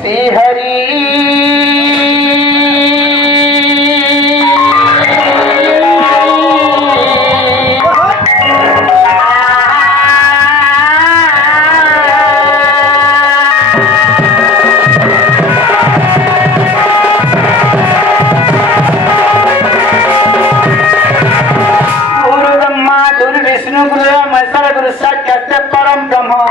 श्री हरि परम ब्रह्म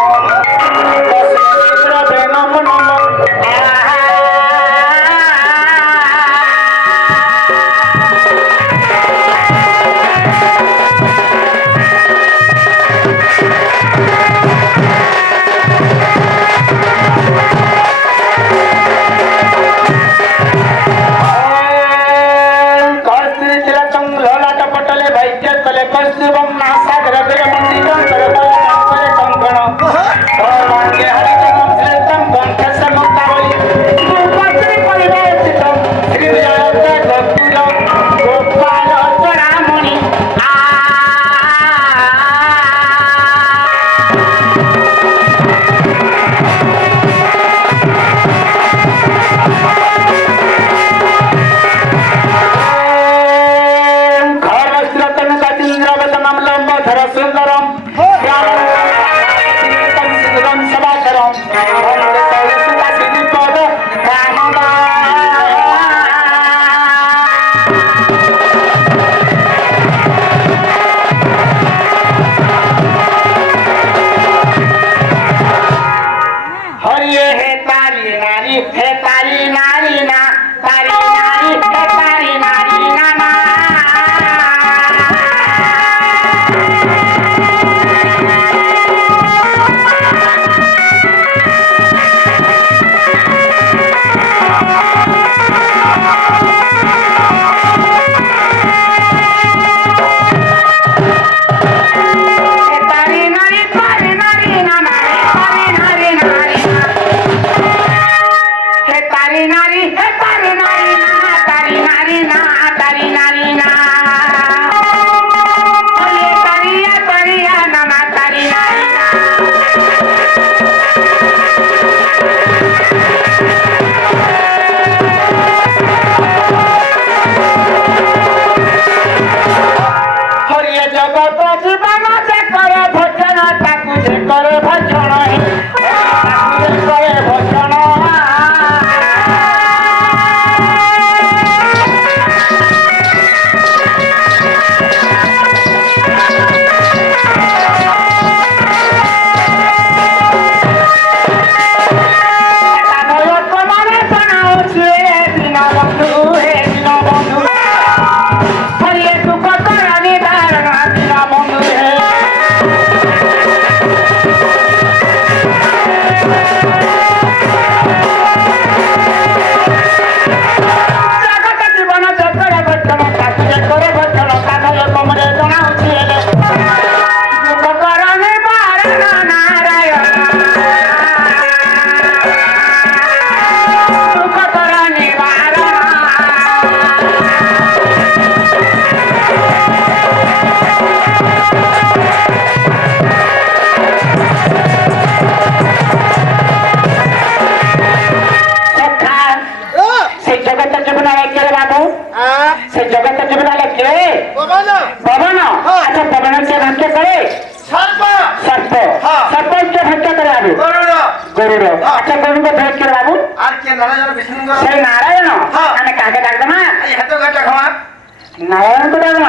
नारायण को डालना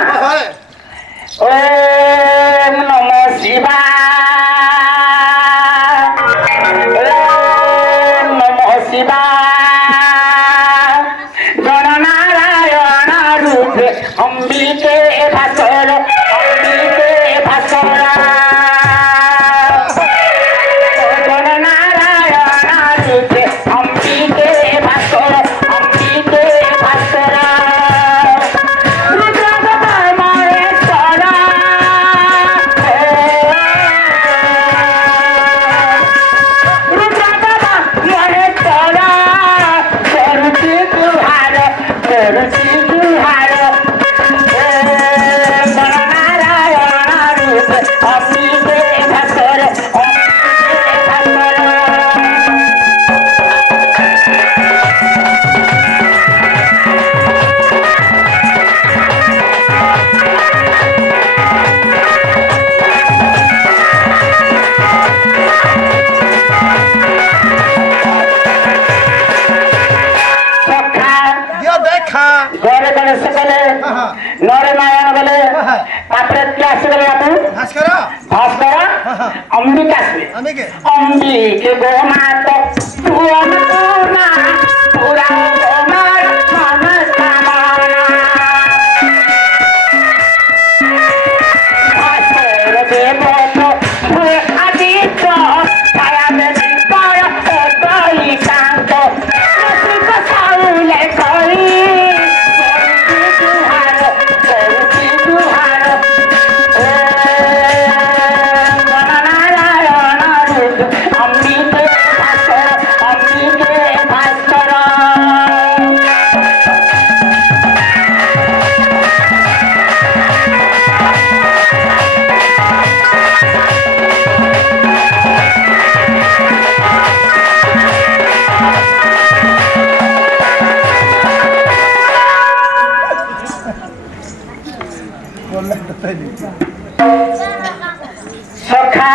ओम नमो शिवाय ओम नमो शिवाय गणनारायण रूप अंबिके भास्कर अंबिके भास्कर गणनारायण रूप अंबिके भास्कर अंबिके भास्कर অম্বিকা আসবে अम्बिके অম্বিকে গো মাতো তুম না পুরা গো মার মনস্কামনা ভাস্কর দেবত ভুয়ে আদিত্য ছায়া দেবী পর কই কান্ত রসিক সাউলে কই করছি দুহার অম্বিকে ভাস্কর बोलना तो सही সখা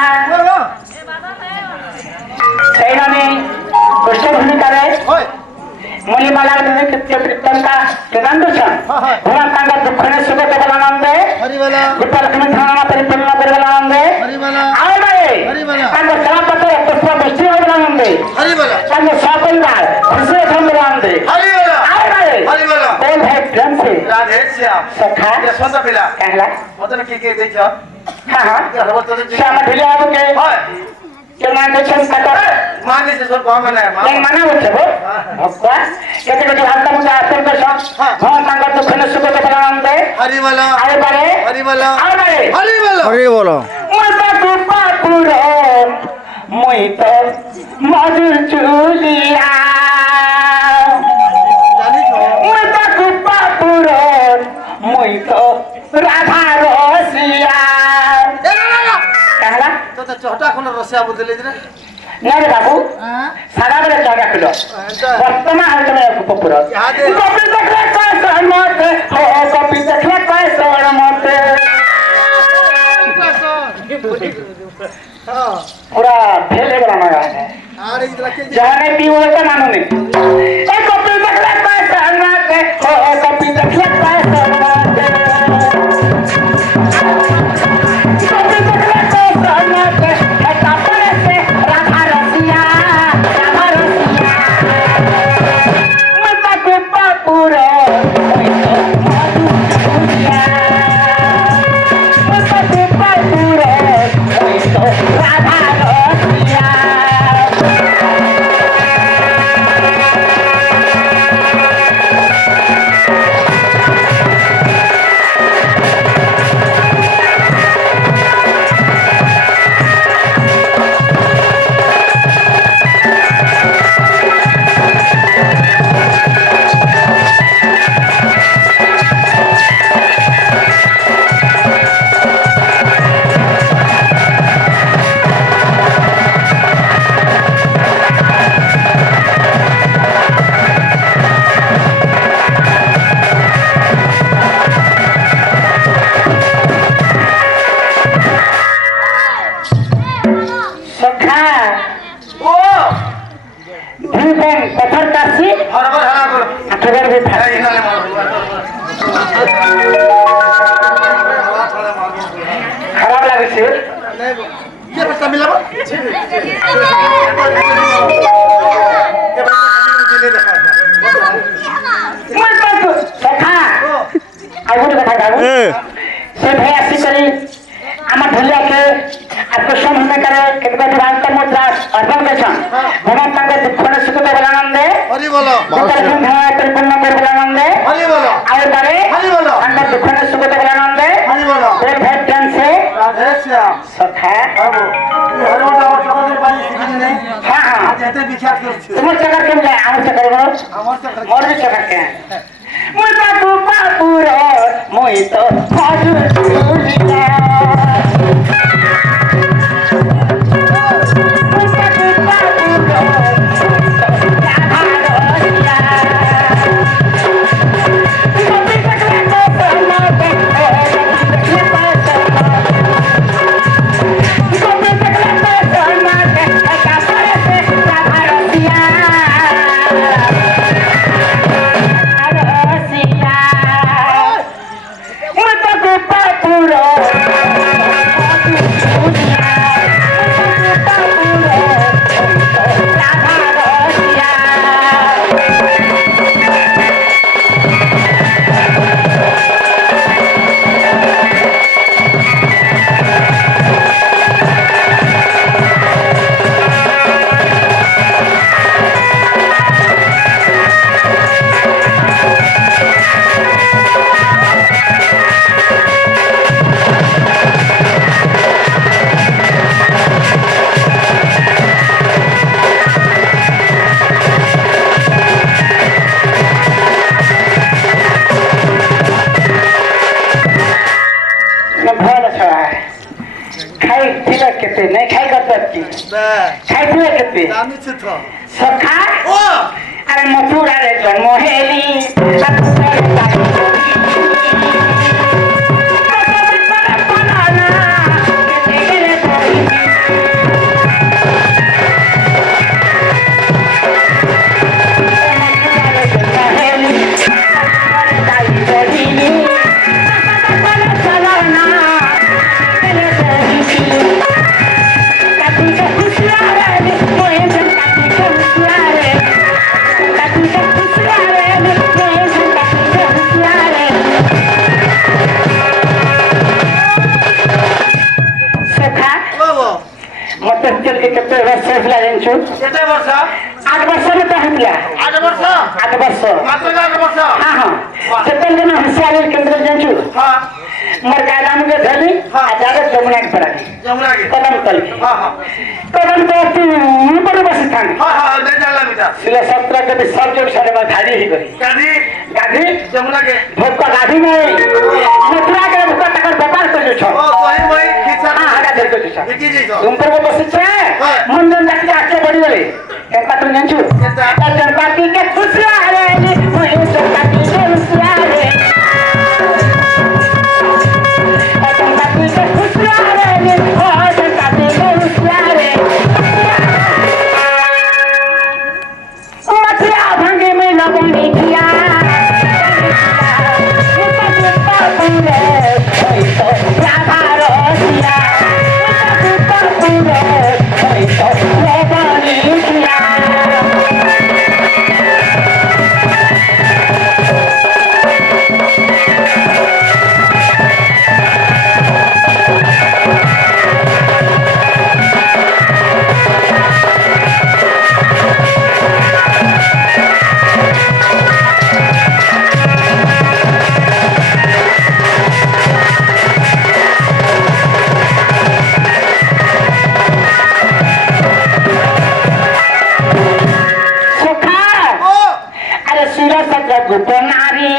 সেইভাবে কৃষ্ণ ভূমিকারে होय মণিমালার কীর্তনটা কেদান্তন ভগবান তাঙ্গার দুঃখনে সুখ কেবলানন্দে हरिवाला গোপালক্ষ্মী ধারণা পরিপূর্ণ করিবলানন্দে हरिवाला আরে হরিবলা। তাঙ্গ সেবাপত্র পুষ্প বৃষ্টি হইবলানন্দে हरिवाला তাঙ্গ সপরিবার খুশি হইবলানন্দে हरिवाला আরে हरिवाला बोल है प्रेम से राधे श्याम सखा ये सोचा पिला कहला मतलब की देखो हाँ हाँ ये हरवत तो श्याम ढिले आबो के होय के मान दे छन कटा माने से सब काम है এই মানা হচ্ছে গো ভক্তা এতে যদি হালকা মুখে আসেন তো সব ভগবান তাঙ্গার দুঃখনে সুখ কেবলানন্দে हरिवाला আরে পারে हरिवाला আরে हरिवाला हरि बोलो মাতা কুপা পুরো মই তো মধুর চুলিয়া जानी छो মাতা কুপা পুরো মই তো রাধা রসিয়া ए ना कहला तो छोटा कोन रसिया बदले रे না রে বাবু हां সারা বেলা চড়া ছিল বর্তমান আর তুমি কুপুর ইহাদে কপি দেখলে কয় সরমতে ও কপি দেখলে কয় সরমতে हां পুরা ফেলে গেল আমার आरे इधर के जाने पी वो तो मानो नहीं ए कॉपी देखले पाए सरनाते ओ कॉपी देखले पाए सरनाते कॉपी देखले पाए सरनाते है कापरे से राधा रसिया मता को पापुरो मता को पापुरो राधा रसिया सखा ओ भूपेन पत्थर काशी हरबर हरा कर अठगर भी था ए इनाले मार खराब लगे से ये बता मिला बा ये देखा मत तो सखा आगुन कथा गाबू से भाई आसी करी आमा ढुलिया के আকর্ষণ হতে করে কেতবা দিবান্ত মুদ্রা অর্পণ করেছেন ভগবান তাঙ্গে দুঃখনে সুখ দেবলানন্দে हरि बोलो গোপাল ধারণা পরিপূর্ণ করিবলানন্দে हरि बोलो আর পারে हरि बोलो তাঙ্গে দুঃখনে সুখ দেবলানন্দে हरि बोलो बोल भाई प्रेम से राधे श्याम सखा बाबू हरि बोलो और चौधरी बाजी सीखी नहीं हाँ हाँ आज एते विख्यात करछी তোমার চাকার কেমন যায় আমার চাকার বলো আমার তো মোর भी চাকার কে মই তা গোপালপুর মই তো মধুর চুলিয়া Puro କେତେ ନାଇଁ ଖାଇ କରନ୍ତି বে ଖାଇଥିବେ କେତେ জানিছে তো ସଖା ও ଆରେ ମଥୁରାରେ ଜନ୍ମ ହେଲି মতে কেতে ବର୍ଷ ହେଇଥିଲା ଜାଣିଛୁ কেতে বর্ষ 8 ବର୍ଷରେ ତ ହେଇଥିଲା 8 বর্ষ 8 ବର୍ଷ মাত্র 8 বর্ষ ହଁ ହଁ ସେତେବେଳେ ଦିନ ହୁସିଆର କେନ୍ଦ୍ର ଜାଣିଛୁ হ্যাঁ ମୋର ଗାଦାମକୁ ଧରି ଆଜାରେ ଯମୁନା ପରାଲି যমুনা কে କଦମ ତଳେ হ্যাঁ হ্যাঁ କଦମ ତଳେ ମୁଁ ପଡି ବସିଥାନ୍ତି হ্যাঁ হ্যাঁ দেই জানলাম এটা ସିଲେ ସତ୍ର କେବେ ସବଜେକ୍ଟ ସାରେ ବା ଧାଡ଼ି ହେଇଗଲି কাদি ଗାଧି যমুনা কে ଭୋକ ଗାଧି ନାହିଁ ମଥୁରା କେ ଭୋକ ତାଙ୍କର ବେପାର କରୁଛ ও তোই মই খিচা ହଁ ହାଗା ଧରି କରୁଛ দেখি যাইছ ତୁମର ବସିଛେ ମନ୍ଦିର ଯାକି ଆଖେ ବଢିଗଲେ କେନ୍ତା ତୁମ ଜାଣିଛୁ କେନ୍ତା? ଚମ୍ପା ଟିକେ ଖୁସି ଆରେ ମୁଁ ଚମ୍ପା ଟିକେ ଖୁସି ଆରେ ଚମ୍ପା ଟିକେ ଖୁସି ଆରେ ଚମ୍ପା ଟିକେ ଖୁସି ଆରେ मथुरा भांगे में लगनी किया राधा रोसिया गोप नारी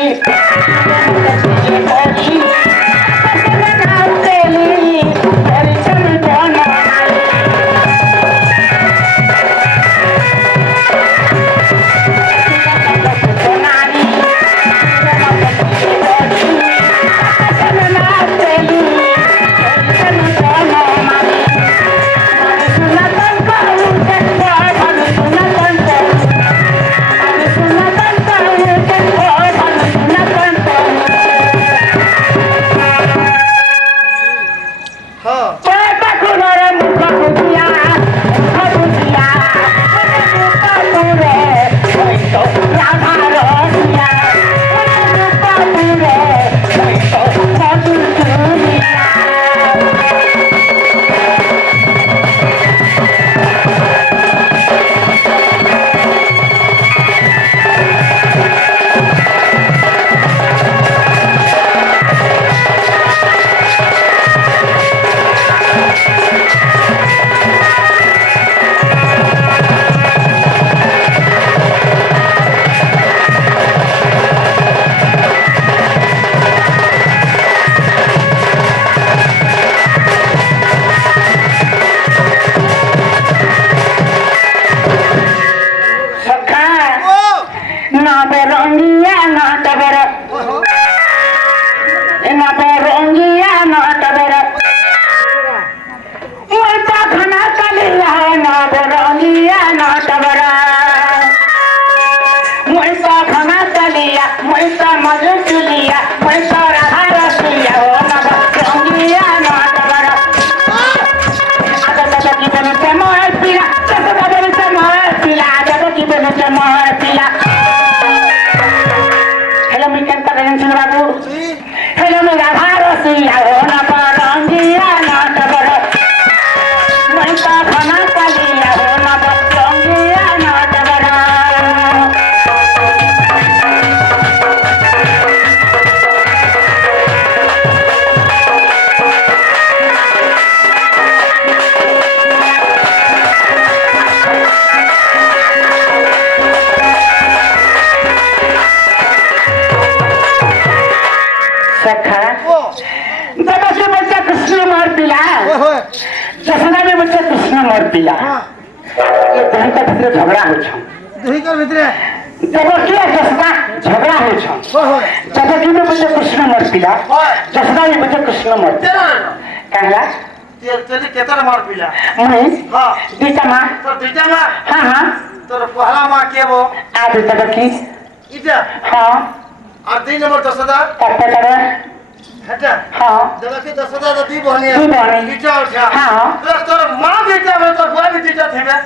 जसना भी मुझे कृष्ण मोर पिला ये दोनों का भीतर झगड़ा हो छम दुही कर भितरे जब क्या जसना झगड़ा हो छम जब कि मुझे कृष्ण मोर पिला जसना भी मुझे कृष्ण मोर तेरा कहला तेरे केतर मार पिला मैं हां दीता मां तो दुईटा माँ हाँ हाँ तोर पहला माँ के वो आ दीता की इटा हाँ और 2 नंबर 10,000 तब करे हटा हाँ जब कि 10,000 तो दी बहनी दी बहनी। इटा उठा हाँ। तोर माँ बेटा में तोर बुआ भी दीटा थे मैं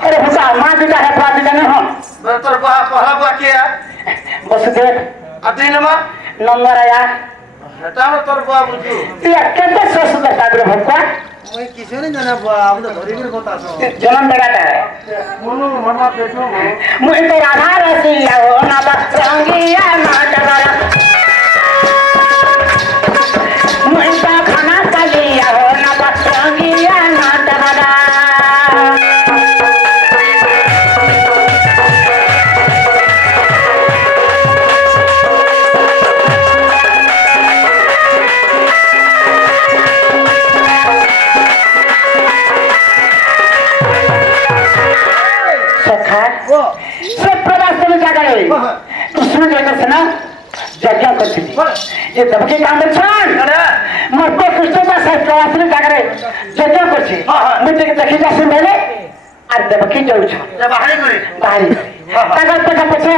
अरे भूसा माँ दीता है बुआ दीता नहीं हो तोर बुआ पहला बुआ के है बस देख और 2 नंबर नंबर आया हटा में तोर बुआ बुझू ये कैसे सोच सकता है भक्का मैं किसी ने जाना बुआ हम तो धरी भी बता सो जन्म बेटा है मोनू मनमा पेटो मुझे तो राधा रसिया हो ना बस रंगिया ना डरा मुझे तो खाना कलिया हो ना बस रंगिया ना डरा सब प्रवास में क्या करे कृष्ण जगह से ना यज्ञ करती ये दबके काम में छान मोर को कृष्ण का सब प्रवास में क्या करे यज्ञ करती मुझे देखी जा से मेरे और दबके जाऊ छान जब बाहर करे बाहरी ताकत तक पछे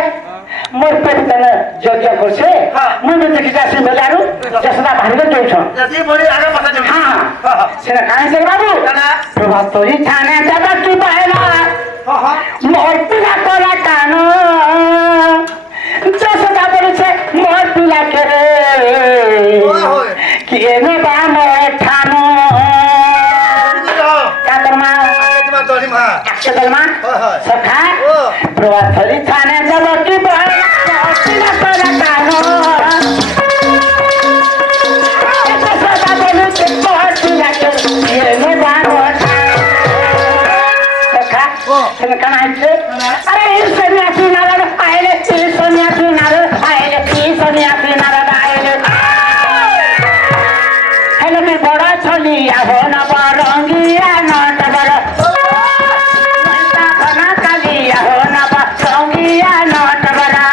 मोर पे तने यज्ञ करछे मुझे देखी जा से मेरे आरु जसना बाहरी जाऊ छान जदी बड़ी आगे पता जो हां सेना काहे से बाबू प्रवास तो ही थाने दादा की बहना हां हां मोर पिला कोला कानो जसदा बोलछे मोर पिला करे कि एने बा मोर ठानो का करमा आगे तोरी माँ अक्षय दलमा सखा प्रवास थली थाने जब की बहना मोर पिला कोला कानो जसदा बोलछे मोर पिला करे एने बा मोर ठानो सखा sen kana itle are sanyasi nara aile sanyasi nara aile sanyasi nara aile hele me bada chali abo na barangiya na tabara mata kana kali abo na barangiya na tabara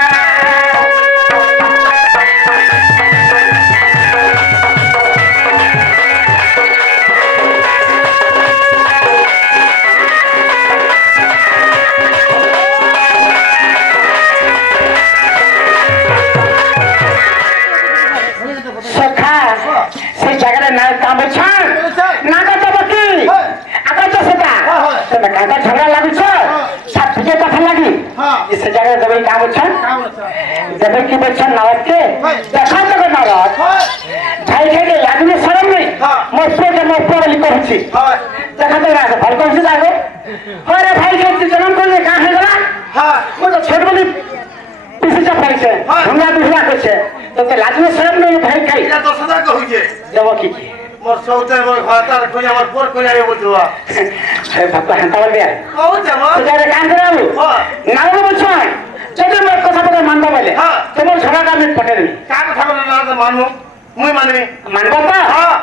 सखा से जगह ना काम छान ना का तबकी आका तो सदा तो ना का झगड़ा लागु छ सब तुझे कथा लागी इस जगह दबई काम छान जब की बच्चन नावत के देखा तो नावत भाई के लागी में शरम नहीं मोर पे वाली कहछि देखा तो ना फल कहछि लागे अरे भाई के जन्म करले का है गला हां वो तो छोट वाली पीछे जा पड़े हमरा दूसरा कुछ तो लाज में शर्म नहीं भाई खाई इधर 10,000 को हुई है जब की मोर सौते मोर खाता कोई हमार पोर कोई आए बोलवा है भक्ता हंता बोल गया कहू जमा तो जारे काम कराऊ हां नाम बोलछन जब मैं কথা বলে মানবা বলে हाँ। তোমার ঝগড়া আমি পটে দিই का কথা बोले ना तो मानू मुई मानबी मानबा तो हां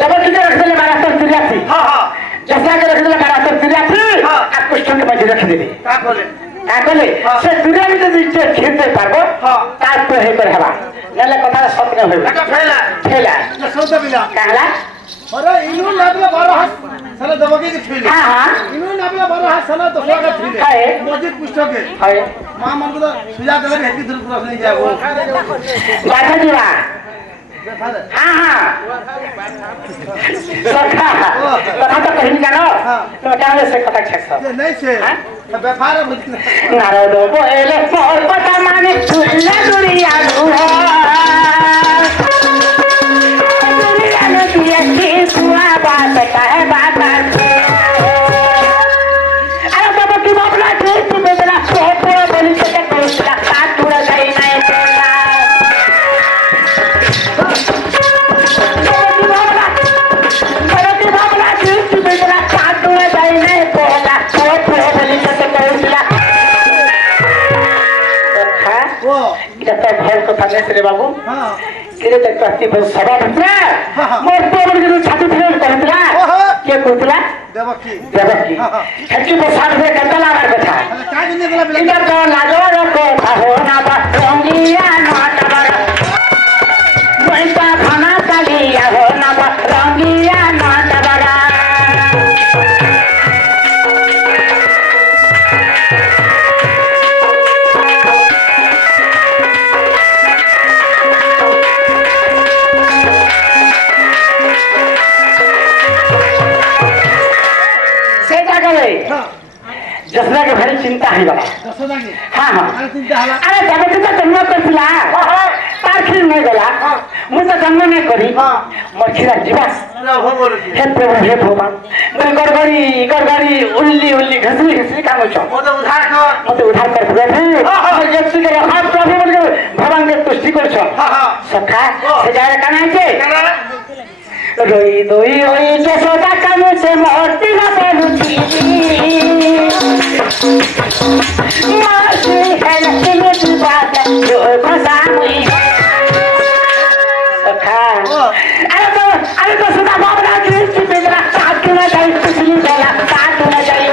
जब की रख देले मारा तो तिरिया थी हां हां जैसा के रख देले मारा तो तिरिया थी हाँ। आप कुछ के मजे रख देबे का बोले का कहले हाँ। से तिरिया में যদি খেতে পারবো हाँ। তার তো হে করে হবা নালে কথা স্বপ্ন হইবে का फैला খেলা ये सौते बिना कहला अरे इनु नाबला 12 हाथ साला दबके के थीले हां हां इनु नाबला 12 हाथ साला तो स्वागत थीले है मस्जिद पुस्तके है मां मन को तो सुजा देले हेती दूर पूरा नहीं जाए वो बाधा जीवा हाँ हाँ सखा कथा तो कहीं जानो तो क्या से कथा छक सब ये नहीं से हाँ? व्यापार बुझना नारद बोले मोर पता माने तुल्ला दुरिया दुहा दुरिया ने दिया की सुआ बात है बात अरे बाबा की बाबला ठीक तू बेटा छोटे बोली से कोसला काट तुरा गई नहीं बोला वो भय কথা নেই রে বাবু हां किरे तक अति सभा भितरा मोर पेवर के छाती फेर कहतला के कहतला देवकी देवकी छठी प्रसाद में कतला मार कथा তাহলে কাজ নিয়ে গেলা বলে इधर तो लागो रखो हो ना बा रंगिया ना टबर मोइता खाना कालिया हो ना बा रंगिया ना टबर जसरा के भारी चिंता है बाबा দশদাকে हाँ हाँ আর চিন্তা হলা अरे जब तो जन्म करथिला तार फिर नहीं गला मु तो जन्म नहीं करी मोर खिरा जीवास না ভো বলেছি हे प्रभु हे भगवान मैं गड़गड़ी उल्ली उल्ली घसरी काम छ ও তো উদ্ধার কর मते उद्धार कर प्रभु और जब से के हाथ प्रभु बोल के भगवान के तुष्टि कर छ सखा से जाय काना छे रोई दोई होई जसोदा कानु से मोती ना बोलुती मासी है लक्ष्मी की बात जो खसा हुई सखा अरे तो सुधा बाबरा की बेजरा साथ ना जाई पिछली गला साथ ना जाई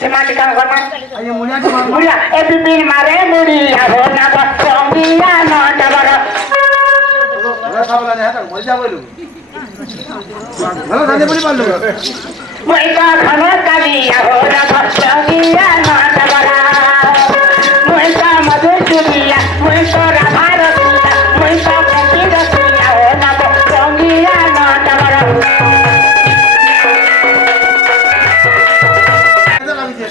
से माटी का गमा এই মুড়িয়াকে মার मुड़िया ए बिपिन मारे मुड़िया हो ना बंगिया ना डबर ওরা খাবলা না হাত মরে যা বলু ভালো জানে বলি পারলো मुइका खाना कालिया हो ना बंगिया ना डबर मुइका मधु चुरिया मुइका राधा रसिया मुइका कटी रसिया हो ना बंगिया ना डबर এটা লাগিছে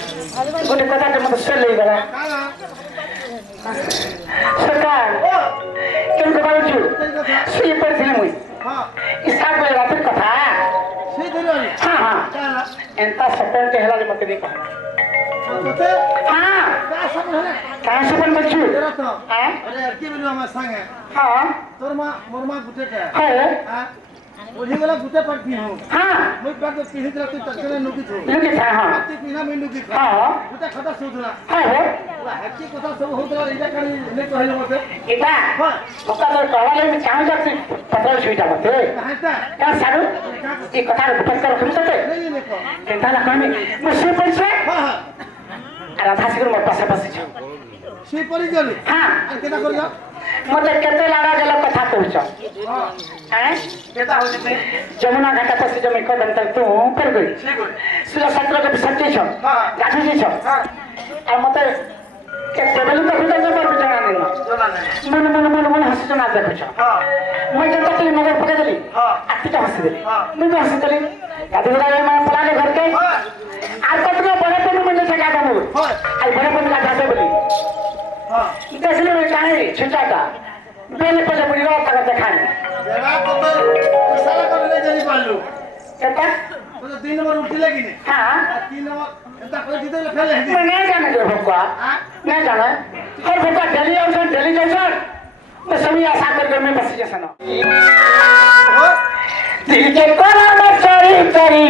गोटे कथा के मत से ले गला কালা सरकार केन को बाजू এই কথা सुई पर थी मुई হ্যাঁ इसका कोई रात कथा সেই ধরে हां हां কালা एंता सपन के हेला मत देखो তোতে हां কা সব হলে कहां सपन बच्चू এরা তো हां আরে আর কি বলু আমার সঙ্গে हां তোর মা মোর মা গুটে কে है হ্যাঁ ওহি গলা গুটে পারতি হো हां মই পাক তো পিহি দিলা তুই তকলে নুকি থো लुकी था हां তুই পিনা মই নুকি থো हां গুটে খাতা সুদরা है হ্যাকি কথা সব হোতরা এটা কালি নে কহিল মতে इटा হ্যাঁ ओका तो कहले में चाह जाती पत्र सुईटा मते কাহাটা का सारू ये कथा उपस्थ कर रखम तते নেই নেকো केनता ना कहमी मुझे पैसे হ্যাঁ হ্যাঁ राधा सिकर मोर पास पास छ সেই পরি গলি हां আর কেটা করিয়া मते केते लाड़ा गेल कथा कहछ হ্যাঁ हैं কেটা হইছে তে जमुना घाटा पर से जमी कदम तक तू कर गई ঠিক আছে सुला सत्र के सच्चे छ हां गाठी जी छ হ্যাঁ আর মতে के टेबल पे बिना जबर बिचारा नहीं জানা নাই मन हंसी जना देखो छ হ্যাঁ मैं जनता के मगर पकड़ देली हाँ। आती का हंसी देली हाँ। मैं भी हंसी देली गाड़ी वाला मैं पला ले घर के হ্যাঁ আর কতগুলো বড় পেন মনে से गाता मुर হ্যাঁ আর বড় पेन का जाते बोली হ্যাঁ देखले में काहे छुटाता बेले पे बुढ़ी रो तक देखाने এরা তোতে সারা করে নে জানি পারলু कहता তো 3 নম্বর উঠি লাগিনি हां আর 3 নম্বর এটা করে দিতে ফেলে হেদি मैं नहीं जाने दे भगवा হ্যাঁ नहीं जाना हर भगवा डेली ऑप्शन डेली जैसन मैं सभी आशा करके मैं बस जैसा ना दिल के कोना में चोरी चोरी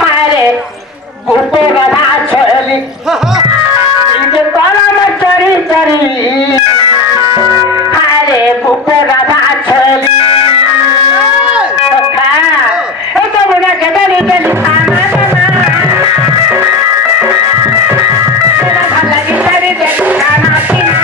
हारे गोपो राधा छोली दिल के कोना में चोरी चोरी हारे गोपो राधा छोली सखा ए तो बुना के डेली डेली खाना बना तेरा भला की डेली डेली खाना पीना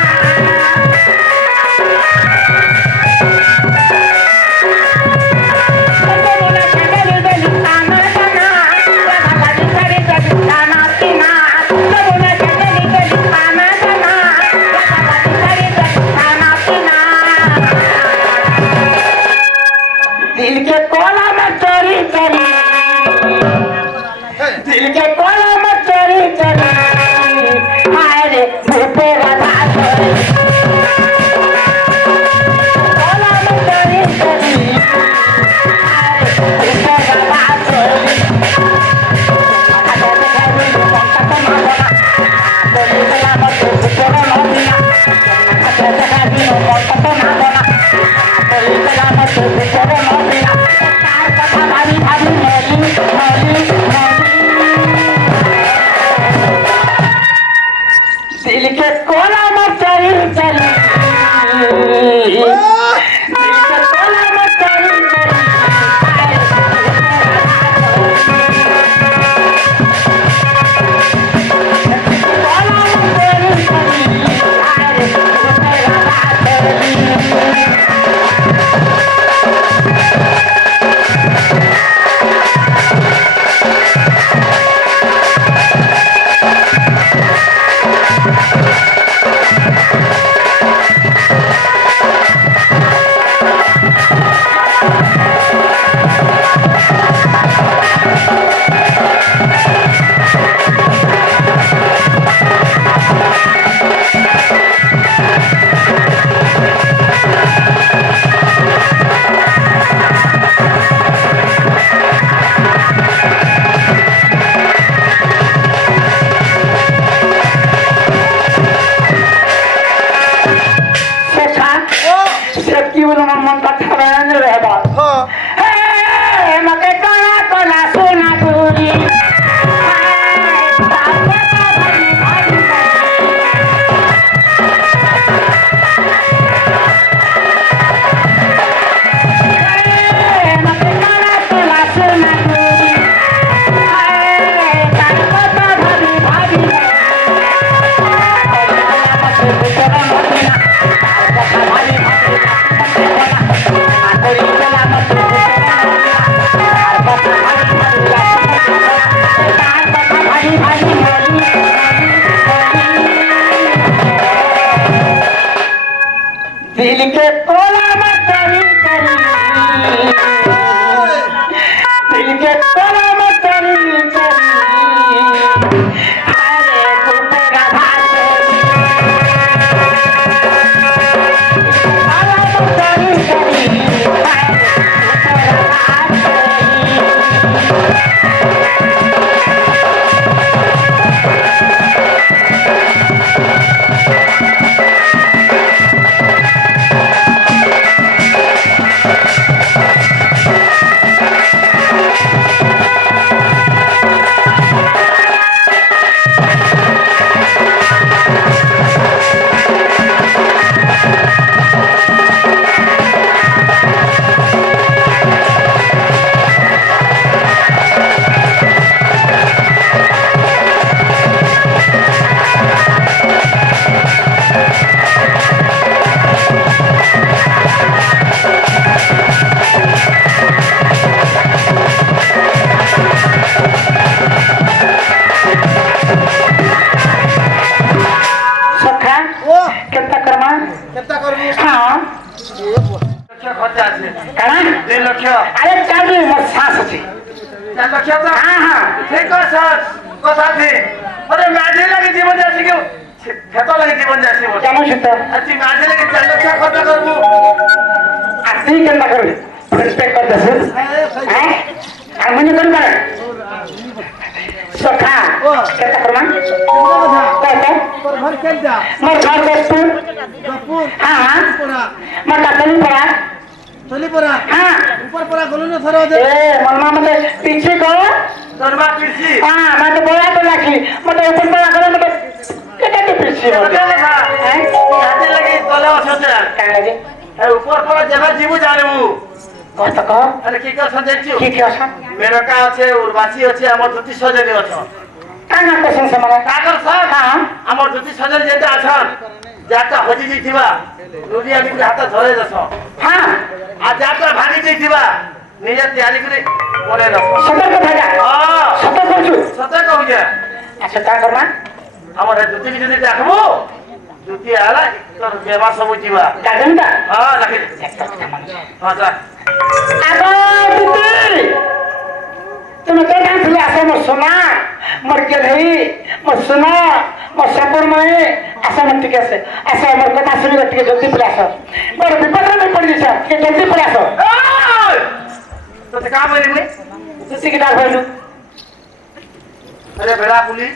दिल के कोला में चोरी चोरी दिल के कोला में चोरी चोरी हाय रे भूपे राधा चोरी कोला में चोरी चोरी हाय रे भूपे राधा चोरी दिल के कोला আরে কুপে গাধা আছে আরে বসারি করি আরে কুপে গাধা আছে সখা ও কেতা করমা কেতা করবি হ্যাঁ লক্ষ খরচা আছে কারণ 2 লক্ষ আরে চাবি মোর শ্বাস আছে 4 লক্ষ তো হ্যাঁ হ্যাঁ ঠিক আছে কথা আছে আরে মাঝে লাগে জীবন যাচ্ছে কেউ খেত লাগে জীবন যাচ্ছে কেন সেটা আর তুই মাঝে লাগে 4 লক্ষ খরচা করবো আর তুই কেন করবি রেসপেক্ট করতেছিস হ্যাঁ আর মনে করি পারে সখা কেতা করমা কত তোর ঘর কেনটা মোর ঘর দশপুর গপুর হ্যাঁ পড়া মোর কাতলি পড়া চলি পড়া হ্যাঁ উপর পড়া গলু না ধরো দে এ মनमा মতে পিছে কর তোর মা পিছি হ্যাঁ মতে বড়া তো রাখি মতে উপর পড়া করে মতে কেটা কে পিছে কেন লেখা হ্যাঁ হাতে লাগে তলে অসতে কেন লাগে আর উপর পড়া যাবে জীবু জানবু কত কর আরে কি কথা দেখছো কি কি আছা মেনকা আছে উর্বাসী আছে আমার জ্যোতিষ সজনী আছে কানা কোসন সমানে কাকর সব হ্যাঁ আমার জ্যোতিষ সজনী যেটা আছেন যাটা হজি যাইতিবা নদী আমি হাতে ধরে যাস হ্যাঁ আর যাটা ভাঙি যাইতিবা নিজে তৈরি করে মনে রাখ সতর্ক থাকা সতর্ক করছু সত্য কহুছে আচ্ছা তা করমা আমার জ্যোতি যদি দেখবো জ্যোতি আলা তোর বেমা সবু ଯିବା গাজনটা হ্যাঁ রাখি একটা কথা মানে হ্যাঁ যা আগো দিদি তুমি কে গাঁথলে আসো মোর সোনা মোর গেলহি মোর সোনা মোর সাপুর মায়ে আসো মোর ঠিক আছে আসো মোর কথা শুনিবে ଟିକେ জলদি পড়ে আসো মোর বিপদরে আমি পড়ি যাচ্ছ ଟିକେ জলদি পড়ে আসো তোতে কাম হইনি তুই কি ডাক হইলু আরে বেড়া পুলিশ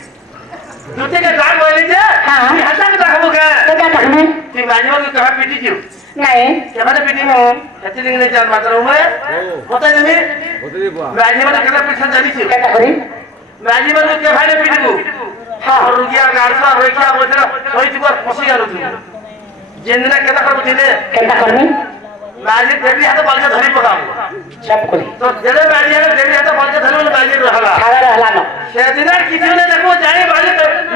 জ্যোতি কে ডাক হইলি যে হ্যাঁ। তুই হাতা কে ডাকবো কে কেটা ডাকমি তুই মাঝে কেবা পিটি দিও নাই কেবারে পিটি এতে দিন নেই চার মাত্র উমে হতে দিনি মাঝে মানে কেবা পিছন জানিছি কেটা করি মাঝে মানে কে ভাইরে পিটিবু হ্যাঁ আর রুগিয়া গাড়ছা রইছা বইতরা হইতিব ফসি গেল তুই যেদিন কেটা করবো দিনে কেটা করমি মাঝে দেবী হাতে বালকে ধরি পকাবো সব করি তো যেতে বাড়ি যাবে দেবী হাতে বালকে ধরি বাড়ি রহলা খাবার হলানো সেদিন আর কিছু না দেখবো জানি বাড়ি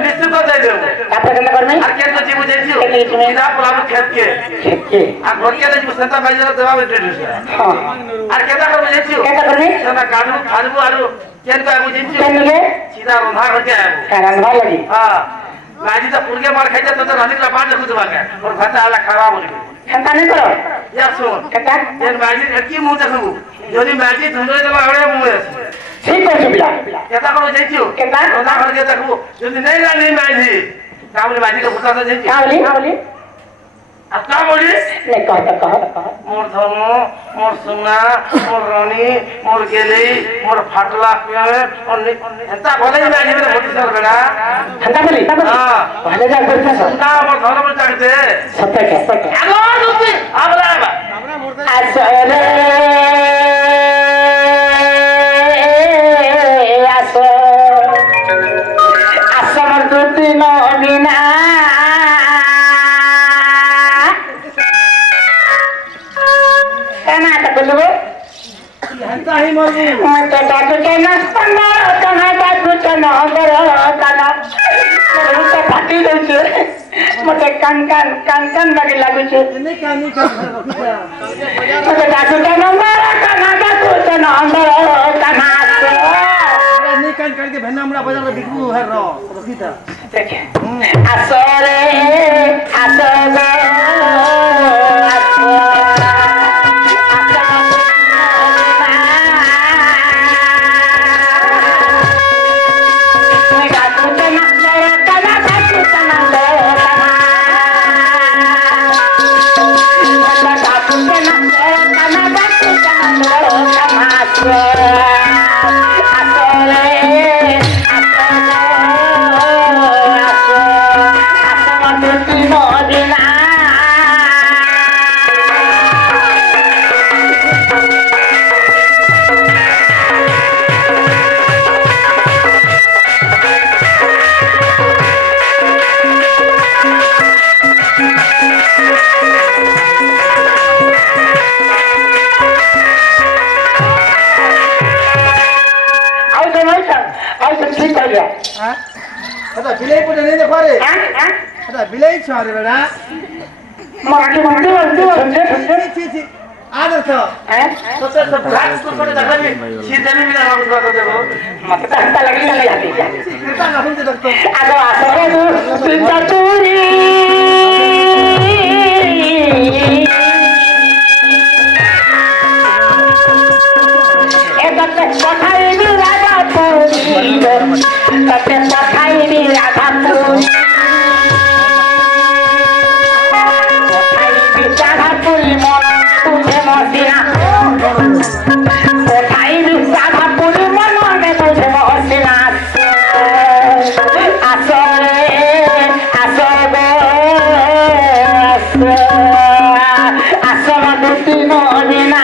নিশ্চিত করে দেবো তারপরে কেটা করমি আর কেন তো জীবু যাইছি কেটে তুমি কিনা পোলাবো খেতকে খেতে আর ঘরকে যাইছি সেটা বাড়ি যাবে দেবা বেটে হ্যাঁ আর কেটা করবো যাইছি কেটা করমি সেটা কাটবো খাজবো আর কেন কো আবু যাইছি কেন নিগে সিধা রন্ধা করকে আবো কারণ ভালো লাগি হ্যাঁ মাঝি তো পুরকে মার খাইতে তো রানিকলা পাঁচ দেখো তোমাকে ওর ভাতা আলা খাওয়া বলবি হেনতা নেই করো ইয়া শুন কেটা যেন মাঝি কি মুখ দেখবো যদি মাঝি ধুন্দরে দেবা আড়ে মুখ আছে ঠিক করছো বিলা কেতা করবো যাইছো কেতা? রন্ধা করকে দেখবো যদি নেই রানি মাঝি তাহলে মাঝিকে ভুতাতে যাইছি কাউলি আর তা বলি নে কহ তো কহ মোর ধর্ম মোর সোনা মোর রানী মোর গেলি মোর ফাটলা এন্তা বলে মাঝি মেরে ভর্তি করবে না হেনতা বলি হ্যাঁ ভালো যা করতেছ না মোর ধর্ম চাকতে সত্যকে আগো দুতি আবলা আবা আসলে আসো আসো মোর দুটি নবীনা কেনা তা বলবো হেনতা হি মরবি মতে ডাকু কেনা স্পন্দ কানা ডাকু কেনা অগর কানা মোরটা ফাটি যাচ্ছে মতে কান কান লাগে লাগুছে এনে কানি কান মতে ডাকু কেনা অগর কানা ডাকু কেনা অগর কানা আসো এনে কান কান के भेना हमरा बाजार में बिकबू है रो रखीता দেখে আসরে আসো গো আসো তুমি ডাক तो ठीक कर गया হ্যাঁ এটা বিলাই পড়ে নেই দেখো রে हाँ हाँ এটা বিলাই ছ রে বেড়া मागे मागे बोलते समझे समझे ছি ছি আদর তো हैं তো সব ঘাট করে দেখাবি শীতে আমি না মাংস কথা দেবো मत तो हंता लगी ना जाती है এটা না শুনতে দেখতো आगो आसरे तू चतुरी এটাতে পঠাইবি রাজা পুরী তাতে পঠাইবি রাধা পুরী পঠাইবি রাধা পুরী মন তুঝে মসিনা পঠাইবি রাধা পুরী মনে তুঝে মসিনা আসরে আসরে আসর দুটি মদিনা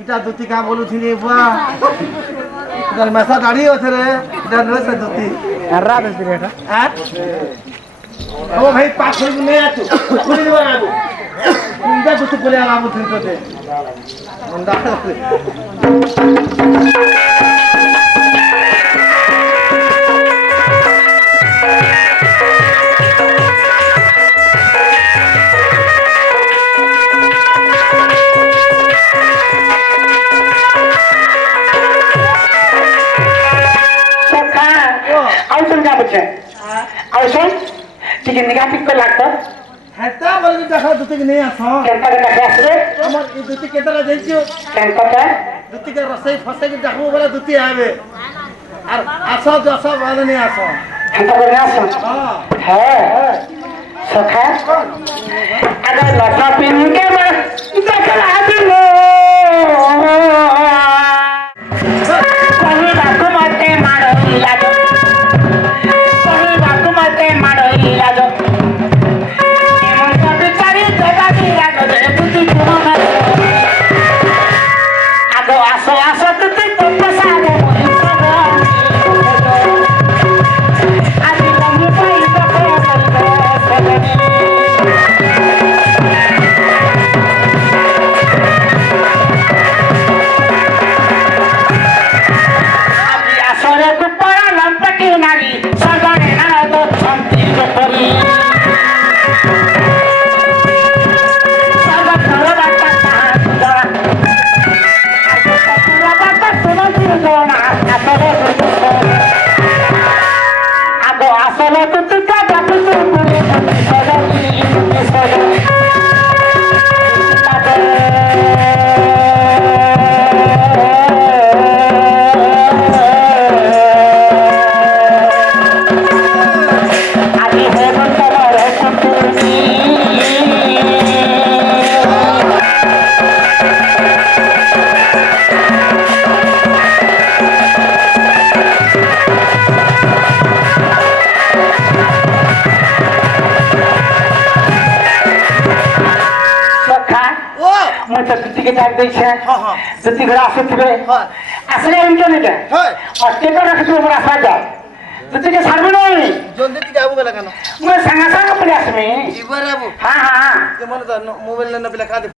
এটা দুটি কাম বলুছিলি বুয়া এটা মেসা দাঁড়িয়ে আছে রে এটা নয় দুটি এরা বেশি রে এটা হ্যাঁ ও ভাই পাঁচ করে নিয়ে আছো খুলে দিবা না কোনটা দুটি করে আলাম তিনটে মন্দা औषध का बच्चे औषध ठीक है निगेटिव पे लगता হেতা বলে দেখা দুটি নিয়ে আস कैंपा का कैसे रे আমার এই দুটি কেতরা যাইছো कैंपा का দুটি কে রসাই ফসাই দেখবো বলে দুটি আবে আর আসো যশ বলে নিয়ে আসো कैंपा का नाम হ্যাঁ है सखा अगर लता पिन के मैं देखला दिलो कहीं बात मते मारो लागो कहीं बात मते मारो लागो एमन सब चारी जगह दी लागो जे तुती तुम आगो आसो आसो तुती तो पसारे आज लंबी पाई तो মতো দুটিকে ডাক দিয়েছে দুটি ঘরে আসুথিবে আসলে এমনি নেই আর টেকা রাখতে আমার আসা যায় দুটিকে ছাড়বে না জলদি কি যাবো বলে কেন ମୁଁ ସାଙ୍ଗେ ସାଙ୍ଗେ ପଳେଇ ଆସିବି ଯିବରେ ବାବୁ ହଁ ହଁ ମନେ ତ ମୋବାଇଲ ନ ପିଲା କାହା